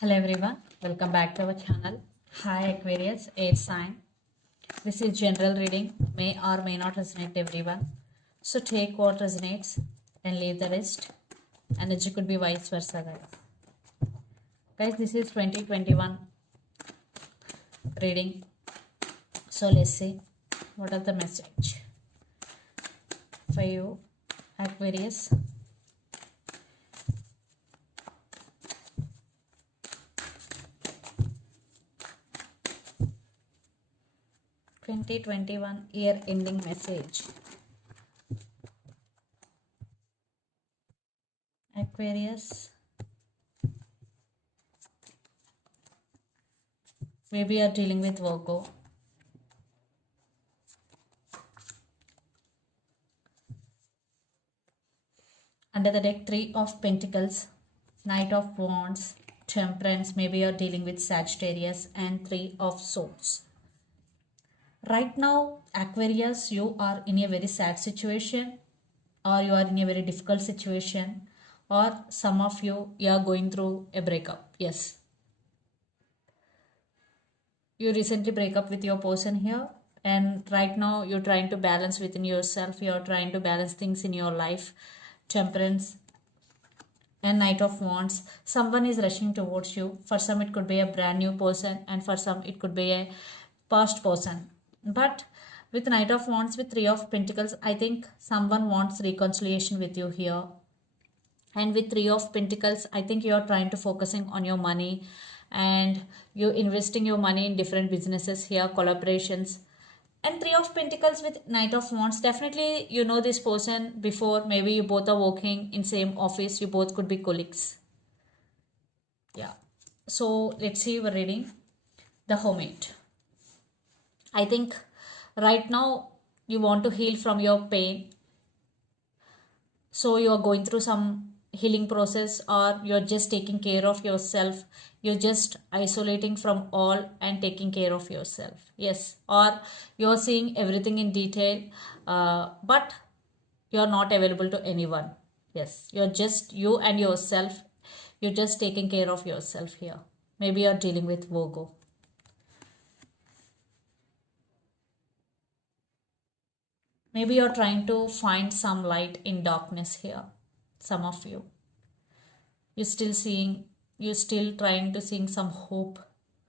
Hello everyone, welcome back to our channel. Hi Aquarius, air sign. This is general reading, may or may not resonate everyone. So take what resonates and leave the rest. Energy could be vice versa, guys. Guys, this is 2021 reading. So let's see what are the message for you, Aquarius. 2021 year ending message. Aquarius, maybe you are dealing with Virgo. Under the deck, Three of Pentacles, Knight of Wands, Temperance, maybe you're dealing with Sagittarius, and Three of Swords. Right now, Aquarius, you are in a very sad situation, or you are in a very difficult situation, or some of you are going through a breakup. Yes. You recently break up with your person here, and right now you're trying to balance within yourself, you're trying to balance things in your life. Temperance and Knight of Wands, someone is rushing towards you. For some it could be a brand new person, and for some it could be a past person. But with Knight of Wands, with Three of Pentacles, I think someone wants reconciliation with you here. And with Three of Pentacles, I think you are trying to focusing on your money, and you're investing your money in different businesses here, collaborations. And Three of Pentacles with Knight of Wands, definitely you know this person before. Maybe you both are working in same office, you both could be colleagues. Yeah. So let's see we're reading the Hermit. I think right now you want to heal from your pain. So you are going through some healing process, or you're just taking care of yourself. You're just isolating from all and taking care of yourself. Yes. Or you're seeing everything in detail, but you're not available to anyone. Yes. You're just you and yourself. You're just taking care of yourself here. Maybe you're dealing with Virgo. Maybe you're trying to find some light in darkness here. Some of you. You're still trying to see some hope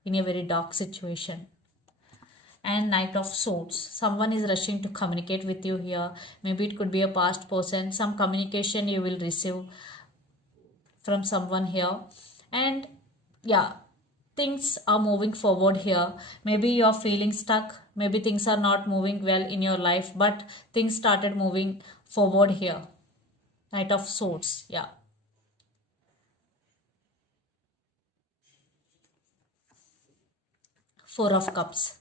in a very dark situation. And Knight of Swords, someone is rushing to communicate with you here. Maybe it could be a past person. Some communication you will receive from someone here. And yeah, things are moving forward here. Maybe you're feeling stuck, maybe things are not moving well in your life, but things started moving forward here. Knight of Swords. Yeah. Four of Cups.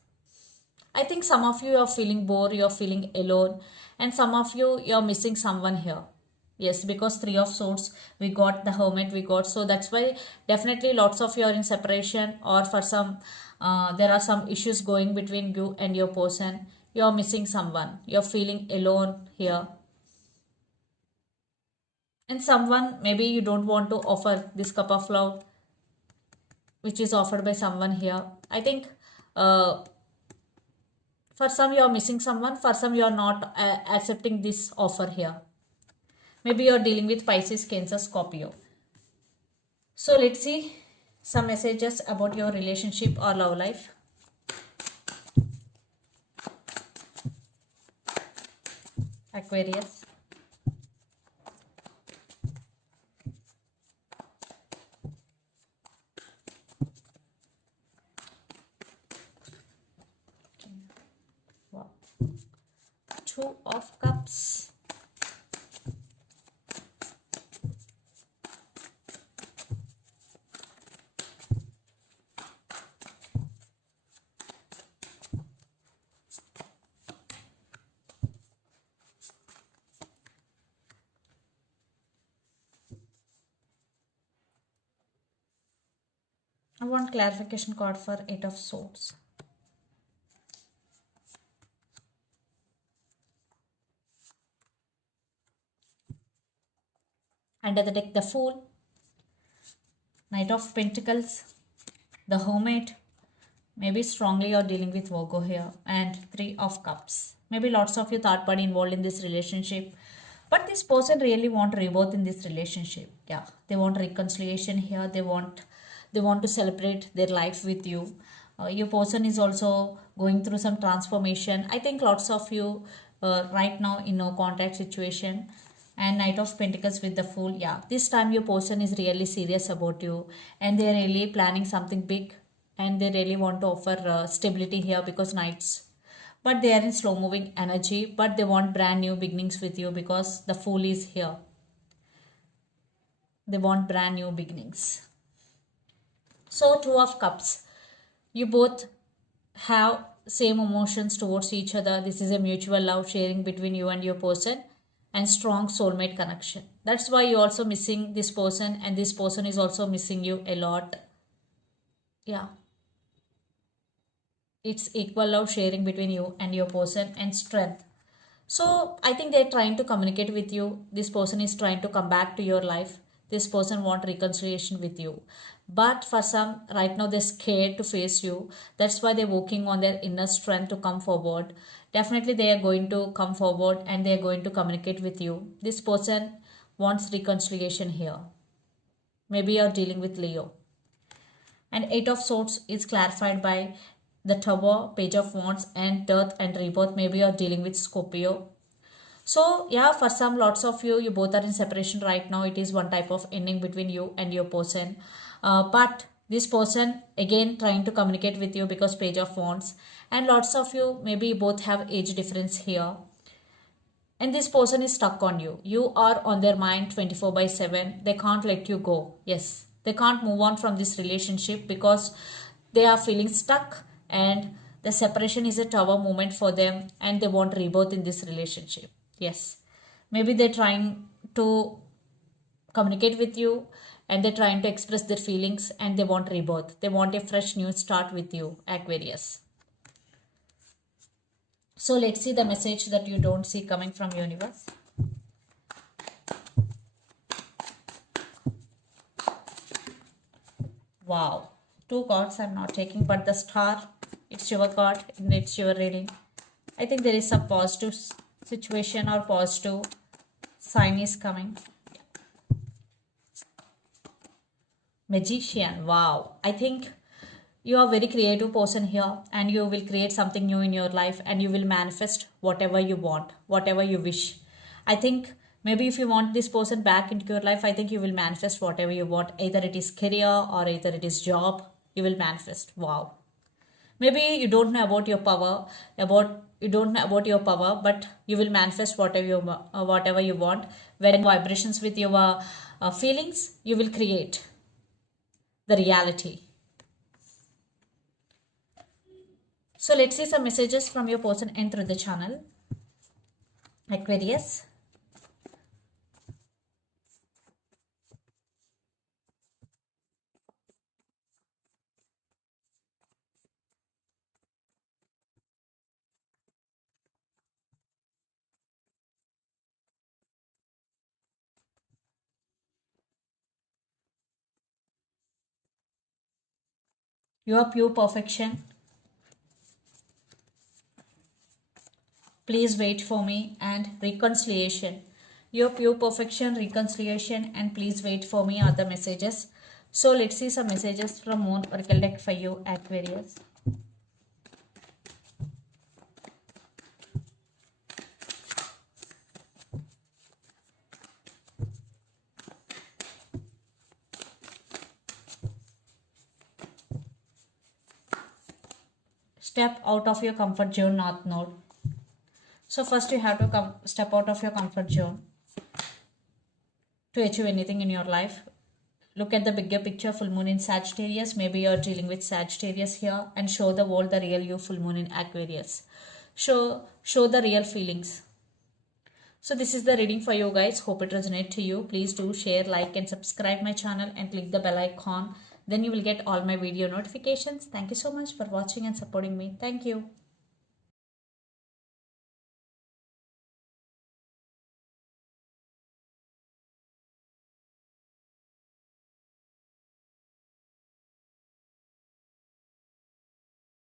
I think some of you are feeling bored, you're feeling alone, and some of you're missing someone here. Yes, because Three of Swords, we got the Hermit, we got, so that's why definitely lots of you are in separation, or for some, there are some issues going between you and your person. You're missing someone, you're feeling alone here. And someone, maybe you don't want to offer this cup of love, which is offered by someone here. I think uh, for some you are missing someone, for some you are not accepting this offer here. Maybe you are dealing with Pisces, Cancer, Scorpio. So let's see some messages about your relationship or love life. Aquarius. Wow. Two of Cups. I want clarification card for Eight of Swords. Under the deck, the Fool. Knight of Pentacles, the Hermit. Maybe strongly you're dealing with Virgo here. And Three of Cups. Maybe lots of you third party involved in this relationship. But this person really want rebirth in this relationship. Yeah, they want reconciliation here. They want to celebrate their life with you. Your person is also going through some transformation. I think lots of you right now in no contact situation. And Knight of Pentacles with the Fool. Yeah, this time your person is really serious about you, and they're really planning something big, and they really want to offer stability here because Knights, but they are in slow moving energy, but they want brand new beginnings with you because the Fool is here. They want brand new beginnings. So Two of Cups, you both have same emotions towards each other. This is a mutual love sharing between you and your person, and strong soulmate connection. That's why you're also missing this person, and this person is also missing you a lot. Yeah, it's equal love sharing between you and your person, and strength. So I think they're trying to communicate with you. This person is trying to come back to your life. This person want reconciliation with you. But for some, right now they're scared to face you. That's why they're working on their inner strength to come forward. Definitely they are going to come forward and they are going to communicate with you. This person wants reconciliation here. Maybe you're dealing with Leo. And Eight of Swords is clarified by the Tower, Page of Wands, and Death and Rebirth. Maybe you're dealing with Scorpio. So yeah, for some, lots of you both are in separation right now. It is one type of ending between you and your person. But this person again trying to communicate with you because Page of Wands. And lots of you, maybe you both have age difference here. And this person is stuck on you. You are on their mind 24/7. They can't let you go. Yes, they can't move on from this relationship because they are feeling stuck, and the separation is a tower moment for them, and they want rebirth in this relationship. Yes, maybe they're trying to communicate with you, and they're trying to express their feelings, and they want rebirth. They want a fresh new start with you, Aquarius. So let's see the message that you don't see coming from universe. Wow, two cards I'm not taking, but the Star, it's your card and it's your reading. I think there is some positive situation or positive sign is coming. Magician. Wow, I think you are a very creative person here, and you will create something new in your life, and you will manifest whatever you want, whatever you wish. I think maybe if you want this person back into your life, I think you will manifest whatever you want. Either it is career or either it is job, you will manifest. Wow. Maybe you don't know about your power, but you will manifest whatever you want. When vibrations with your feelings, you will create the reality. So let's see some messages from your person and through the channel. Aquarius. You are pure perfection. Please wait for me, and reconciliation. Your pure perfection, reconciliation, and please wait for me are the messages. So let's see some messages from Moon Oracle deck for you, Aquarius. Step out of your comfort zone, North Node. So first you have to step out of your comfort zone to achieve anything in your life. Look at the bigger picture. Full moon in Sagittarius. Maybe you're dealing with Sagittarius here, and show the world the real you. Full moon in Aquarius. Show the real feelings. So this is the reading for you guys. Hope it resonates to you. Please do share, like, and subscribe my channel, and click the bell icon. Then you will get all my video notifications. Thank you so much for watching and supporting me. Thank you.